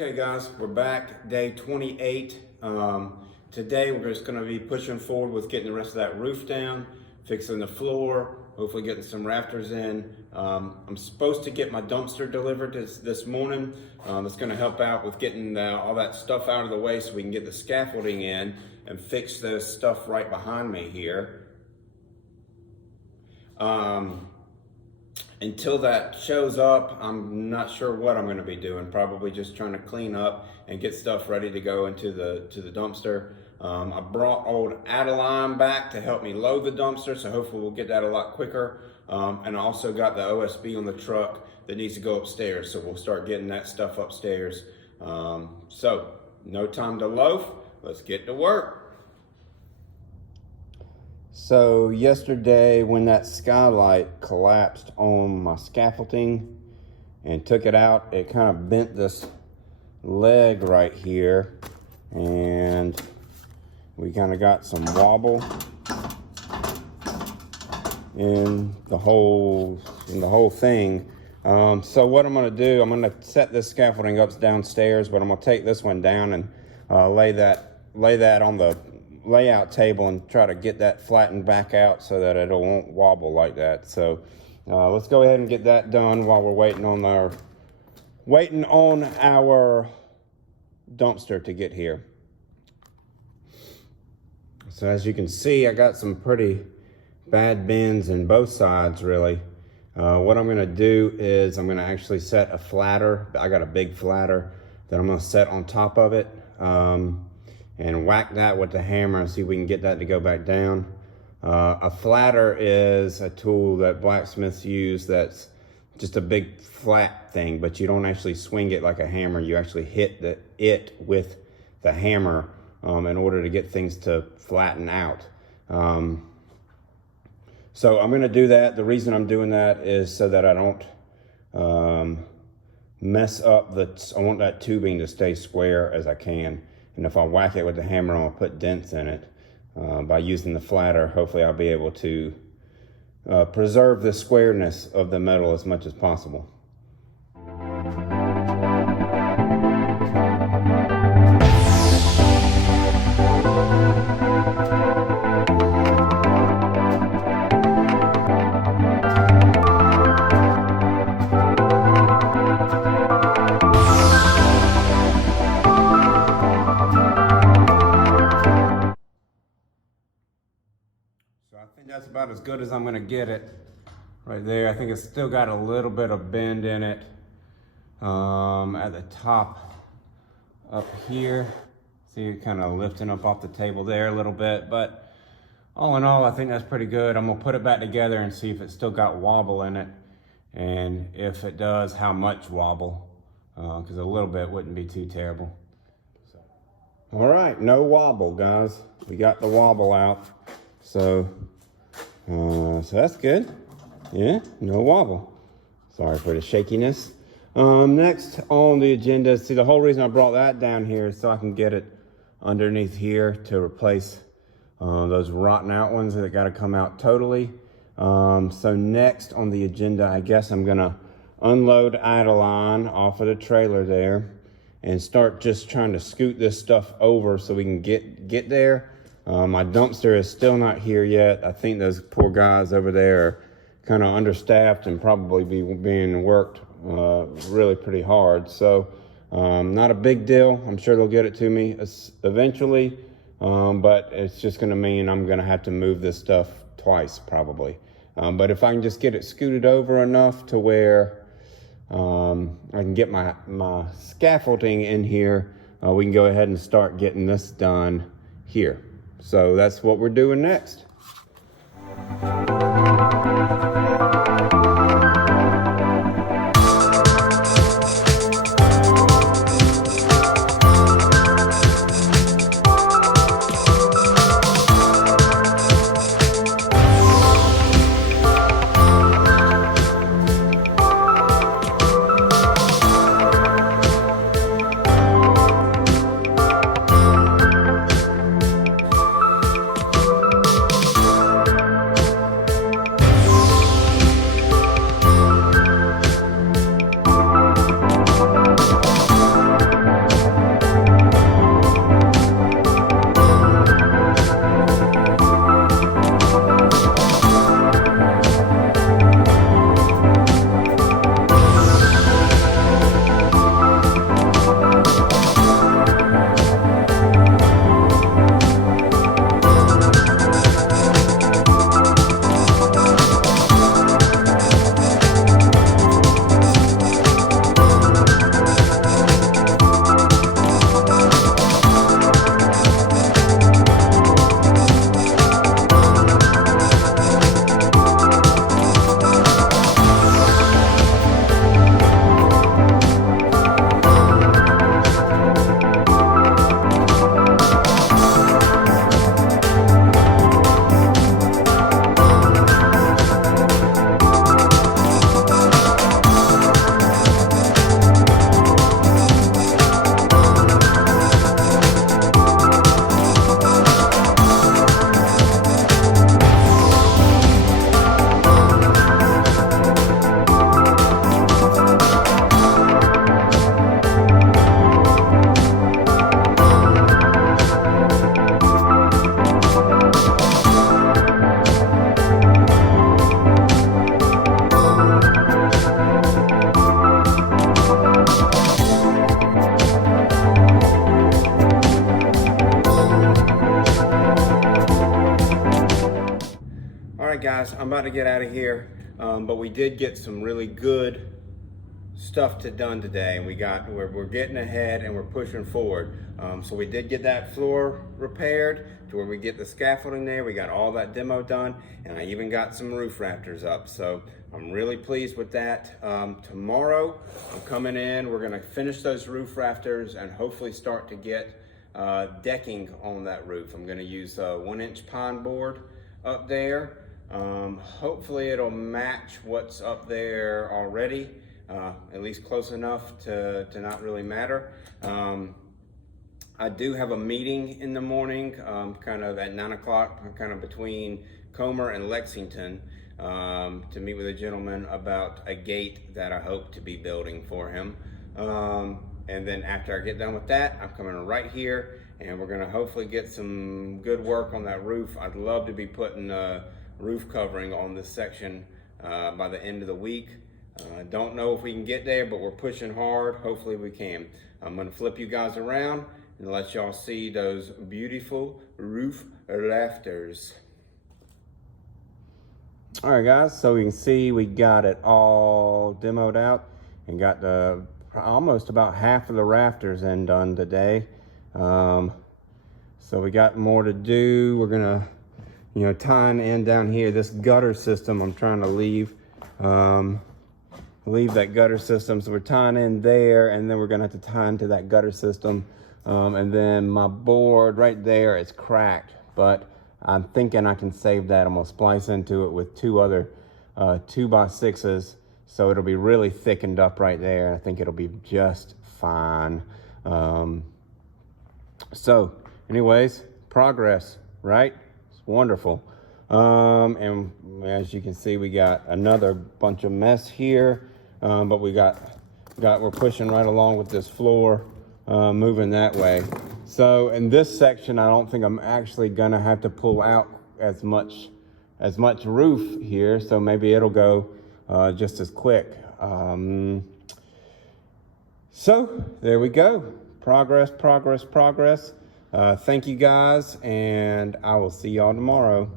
Okay guys, we're back, day 28. Today we're just gonna be pushing forward with getting the rest of that roof down, fixing the floor, hopefully getting some rafters in. I'm supposed to get my dumpster delivered this morning. It's gonna help out with getting all that stuff out of the way so we can get the scaffolding in and fix the stuff right behind me here. Until that shows up, I'm not sure what I'm going to be doing. Probably just trying to clean up and get stuff ready to go into the dumpster. I brought old Adeline back to help me load the dumpster, so hopefully we'll get that a lot quicker. And I also got the OSB on the truck that needs to go upstairs, so we'll start getting that stuff upstairs. So no time to loaf. Let's get to work. So yesterday when that skylight collapsed on my scaffolding and took it out, it kind of bent this leg right here and we kind of got some wobble in the whole thing. So what I'm going to do, I'm going to set this scaffolding up downstairs, but I'm going to take this one down and lay that on the layout table and try to get that flattened back out so that it won't wobble like that. So let's go ahead and get that done while we're waiting on our dumpster to get here. So as you can see, I got some pretty bad bends in both sides really. What I'm going to do is I'm going to actually set a flatter. I got a big flatter that I'm going to set on top of it. And whack that with the hammer and see if we can get that to go back down. A flatter is a tool that blacksmiths use that's just a big flat thing, but you don't actually swing it like a hammer. You actually hit it with the hammer in order to get things to flatten out. So I'm gonna do that. The reason I'm doing that is so that I don't mess up I want that tubing to stay square as I can. And if I whack it with the hammer, I'm gonna put dents in it. By using the flatter, hopefully I'll be able to preserve the squareness of the metal as much as possible. That's about as good as I'm gonna get it right there. I think it's still got a little bit of bend in it at the top up here. See it kind of lifting up off the table there a little bit, but all in all, I think that's pretty good. I'm gonna put it back together and see if it's still got wobble in it, and if it does, how much wobble, because a little bit wouldn't be too terrible. All right, no wobble, guys. We got the wobble out, so that's good. Yeah, no wobble. Sorry for the shakiness. Next on the agenda, see, the whole reason I brought that down here is so I can get it underneath here to replace those rotten out ones that got to come out totally. So next on the agenda, I guess I'm gonna unload Adeline off of the trailer there and start just trying to scoot this stuff over so we can get there. My dumpster is still not here yet. I think those poor guys over there are kind of understaffed and probably being worked really pretty hard. So not a big deal. I'm sure they'll get it to me eventually, but it's just gonna mean I'm gonna have to move this stuff twice probably. But if I can just get it scooted over enough to where I can get my scaffolding in here, we can go ahead and start getting this done here. So that's what we're doing next. I'm about to get out of here, but we did get some really good stuff done today, and we're getting ahead and we're pushing forward. So we did get that floor repaired to where we get the scaffolding there. We got all that demo done, and I even got some roof rafters up. So I'm really pleased with that. Tomorrow I'm coming in, we're gonna finish those roof rafters and hopefully start to get decking on that roof. I'm gonna use a 1-inch pine board up there. Hopefully it'll match what's up there already. At least close enough to not really matter. I do have a meeting in the morning, kind of at 9 o'clock, kind of between Comer and Lexington, to meet with a gentleman about a gate that I hope to be building for him. And then after I get done with that, I'm coming right here, and we're gonna hopefully get some good work on that roof. I'd love to be putting a roof covering on this section by the end of the week. Don't know if we can get there, but we're pushing hard. Hopefully we can. I'm gonna flip you guys around and let y'all see those beautiful roof rafters. All right, guys, so we can see we got it all demoed out and got almost about half of the rafters done today. So we got more to do. We're gonna, tying in down here, this gutter system I'm trying to leave that gutter system. So we're tying in there, and then we're gonna have to tie into that gutter system. And then my board right there is cracked, but I'm thinking I can save that. I'm gonna splice into it with two other 2x6s, so it'll be really thickened up right there. I think it'll be just fine. So anyways, progress, right? It's wonderful. And as you can see, we got another bunch of mess here, but we're pushing right along with this floor, moving that way. So in this section, I don't think I'm actually gonna have to pull out as much roof here, so maybe it'll go just as quick. So there we go. Progress. Thank you guys, and I will see y'all tomorrow.